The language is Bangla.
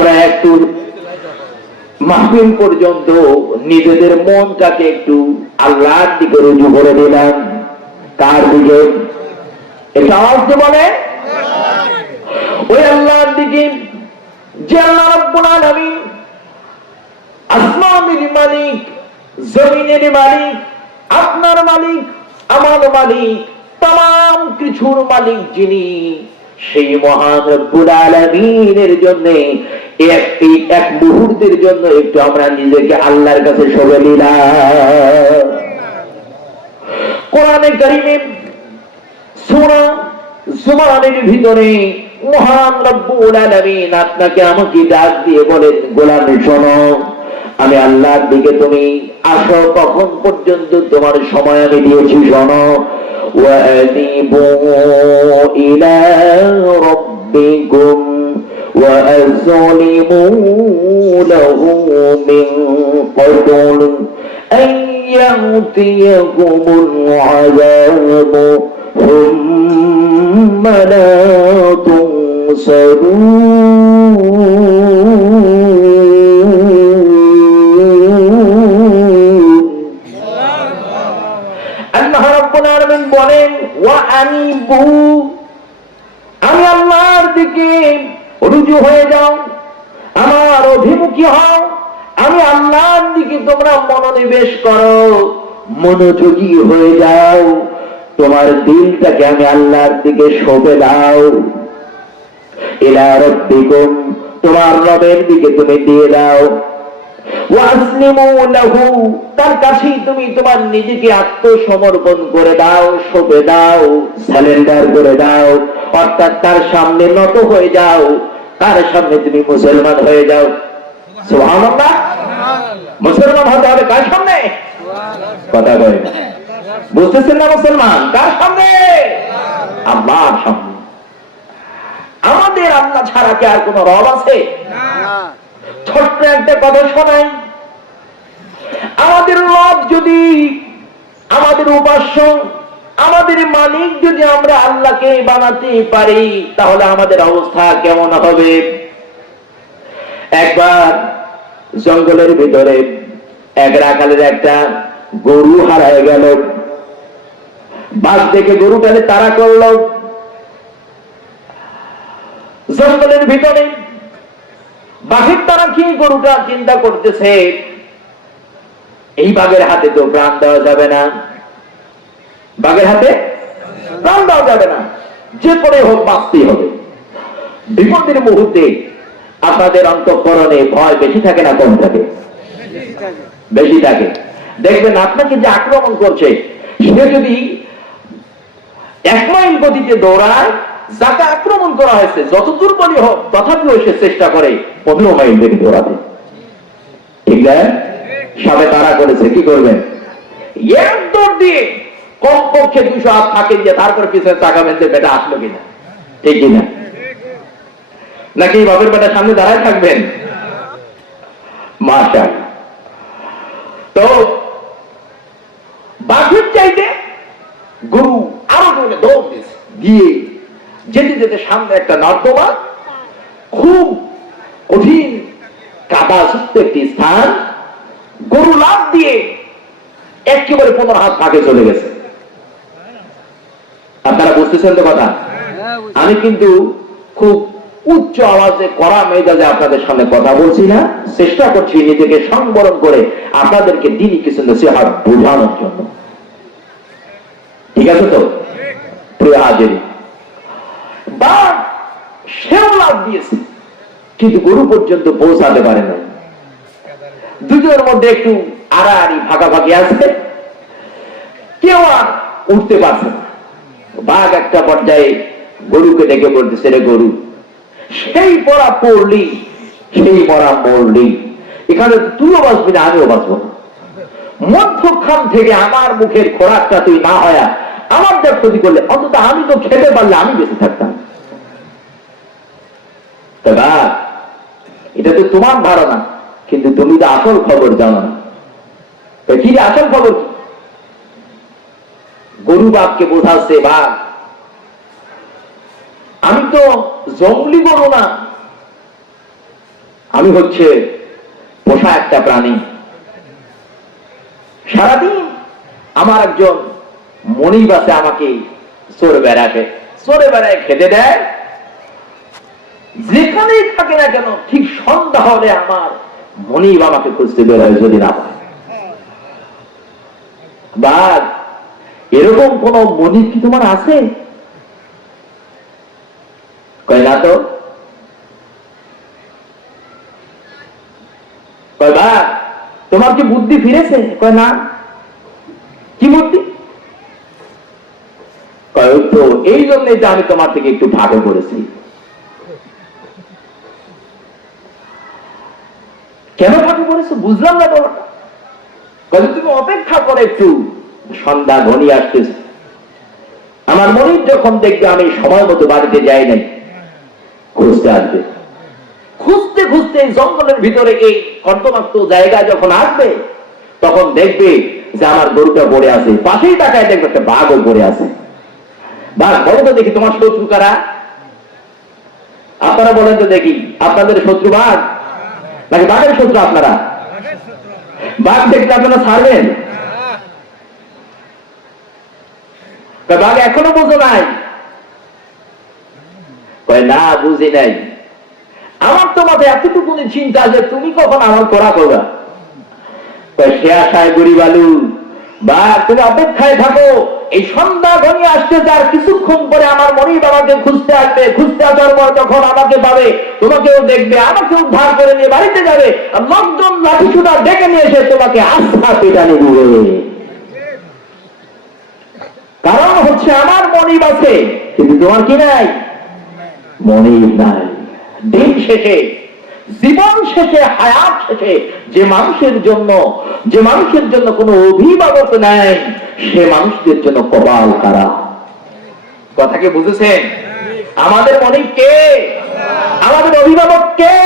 আমরা একটু মাহফিল পর্যন্ত নিজেদের মনটাকে একটু আল্লাহর দিকে রুজু করে দিলাম। কার দিকে। এটা দিয়ে বলে? ওই আল্লাহর দিকে। যে আল্লাহ রব্বুল আলামিন আসমানের মালিক, জমিনের মালিক, আপনার মালিক, আমার মালিক, তাম কিছুর মালিক যিনি, সেই মহান রব্বুল আলামিনের জন্য একটি এক মুহূর্তের জন্য একটু আমরা নিজেকে আল্লাহর কাছে সবে নিলাম কোরআনে কারিমে সূরা জুমানের ভিতরে মহান রব্বুল আলামিন আপনাকে আমাকে ডাক দিয়ে বলেন গোলাম শোনো আমি আল্লাহর দিকে তুমি আসো কখন পর্যন্ত তোমার সময় আমি দিয়েছি শোনো وأنيبوا إلى ربكم وأسلموا له من قبل أن يأتيكم العذاب ثم لا تنصرون আল্লাহ রাব্বুল আলামিন বলেন ওয়া আনিবু আমি আল্লাহর দিকে রুজু হয়ে যাও, আমার অভিমুখী হও, আমি আল্লাহর দিকে তোমরা মনোনিবেশ করো, মনোযোগী হয়ে যাও, তোমার দিলটাকে আমি আল্লাহর দিকে সঁপে দাও। ইলা রাব্বিকুম, তোমার রবের দিকে তুমি দিয়ে দাও। তার কাছেই তুমি তোমার নিজেকে আত্মসমর্পণ করে দাও, সঁপে দাও, স্যালেন্ডার করে দাও, অর্থাৎ তার সামনে নত হয়ে যাও। তার সামনে তুমি মুসলমান হয়ে যাও? মুসলমান হতে হবে কার সামনে? কথা বলে বুঝতেছেন না মুসলমান? কার সামনে? আল্লাহর সামনে। আমাদের আল্লাহ ছাড়া কি আর কোন রব আছে? ছোট্ট একটা কথা শোনাই আমাদের রব যদি আমাদের উপাস্য আমাদের মালিক যদি আমরা আল্লাহকে বানাতে পারি, তাহলে আমাদের অবস্থা কেমন হবে? একবার জঙ্গলের ভিতরে এক রাখালের একটা গরু হারায় গেল। বাস দেখে গরুটাকে তারা করল। জঙ্গলের ভিতরে বাঘের তারা কি গরুটা চিন্তা করতেছে? এই বাঘের হাতে তো প্রাণ দেওয়া যাবে না। বাঘের হাতে? প্রাণ দেওয়া যাবে না। যে করে হোক বাঁচতেই হবে। বিপদের মুহূর্তে আপনাদের অন্তঃকরণে ভয় বেশি থাকে না, কম থাকে? বেশি থাকে। দেখবেন, আপনাকে যে আক্রমণ করছে, সে যদি এক মাইল গতিতে দৌড়ায়, যাকে আক্রমণ করা হয়েছে যত দুর্বলই হোক, তথাপিও সে চেষ্টা করে পনেরো মাইল বেগে দৌড়াতে। ঠিক না? সবে তারা করেছে, কি করবেন? এক দৌড় দিয়ে কমপক্ষে দুশো হাত থাকে যে তারপর পিছনে টাকা বেঁধে বেটা আসলো কিনা? ঠিক কিনা? নাকি বাপের বেটা সামনে দাঁড়ায় থাকবেন? মাশা তো বাঘের চাইতে গরু আরও জোরে দৌড় দিয়েছে দিয়ে যেতে যেতে সামনে একটা নর্দমা খুব কঠিন কাদা সুস্থ একটি স্থান, গরু লাভ দিয়ে একেবারে পনেরো হাত ফাঁকে চলে গেছে। বুঝতেছেন তো কথা? আমি কিন্তু খুব উচ্চ আওয়াজে কড়া মেজাজে আপনাদের সামনে কথা বলছি না, চেষ্টা করছি নিজেকে সংবরণ করে আপনাদেরকে দিনই কিছু নসিহাত বোঝানোর জন্য। ঠিক আছে তো? হাজির বা সেও লাভ দিয়েছে, কিন্তু গরু পর্যন্ত পৌঁছাতে পারে না দুজনের মধ্যে একটু আড়াআড়ি ভাগাভাগি আসবে কেউ আর উঠতে পারছে না। বাঘ একটা পর্যায়ে গরুকে ডেকে বলতেছে, রে গরু, সেই পড়া পড়লি, সেই মরা মরলি। এখানে তুইও বাঁচবি না, আমিও বাঁচবো মধ্যখান থেকে আমার মুখের খোরাকটা তুই না হয় আমার যা ক্ষতি করলে, অন্তত আমি তো খেতে পারলে আমি বেঁচে থাকতাম। তা এটা তো তোমার ধারণা, কিন্তু তুমি তো আসল খবর জানো না। কি আসল খবর? কি? গরু বাপকে বোঝাচ্ছে বাঘ আমি তো জঙ্গলি গরু না। আমি হচ্ছে পোষা একটা প্রাণী। সারাদিন আমার একজন মনিব আছে আমাকে চোর বেড়াতে। চোরে বেড়ায় খেতে দেয়। যেখানেই থাকে না কেন ঠিক সন্ধ্যা হলে আমার মনিব আমাকে খুঁজতে বেরোয় যদি না পায় বাদ। এরকম কোন মনিব কি তোমার আছে? না তো। তোমার কি বুদ্ধি ফিরেছে? কয়, না। কি বুদ্ধি? তো এই জন্যই যে আমি তোমার থেকে একটু ভাগে করেছি কেন ভাগে করেছ বুঝলাম না যে তুমি অপেক্ষা করে একটু। সন্ধ্যা ঘনিয়ে আসতেছে। আমার মনে যখন দেখবে আমি সময় মতো বাড়িতে যাই নাই, খুঁজতে আসবে। খুঁজতে খুঁজতে জঙ্গলের ভিতরে এই কর্দমাক্ত জায়গা যখন আসবে, তখন দেখবে যে আমার গরুটা পড়ে আছে। পাশেই তাকায় দেখবে একটা বাঘও পড়ে আছে। বাঘ, বলো তো দেখি তোমার শত্রু কারা? আপনারা বলেন তো দেখি, আপনাদের শত্রু বাঘ? নাকি বাঘের শত্রু আপনারা? বাঘ দেখতে আপনারা ছাড়বেন তা বাঘ এখনও বুঝো নাই। না, বুঝি নাই। আমার তো এতটুকু চিন্তা যে তুমি কখন আমার করা করবা? সে আশায় বা তুমি অপেক্ষায় থাকো। এই সন্ধ্যা ঘনিয়ে কিছুক্ষণ পরে আমার মনিব আমাকে খুঁজতে আসবে। খুঁজতে আসার পর আমাকে পাবে, তোমাকেও দেখবে, আমাকে উদ্ধার করে নিয়ে বাড়িতে যাবে। লোকজন লাঠি সুদা ডেকে নিয়ে এসে তোমাকে আস্থা পেটানি দিবে কারণ হচ্ছে আমার মনিব আছে কিন্তু তোমার কি নাই? মনিব নাই। দিন শেষে জীবন শেষে হায়াত শেষে যে মানুষের জন্য যে মানুষের জন্য কোনো অভিভাবক নাই সে মানুষদের জন্য কপাল কারা কথাকে বুঝেছেন? আমাদের মনিব কে? আমাদের অভিভাবক কে?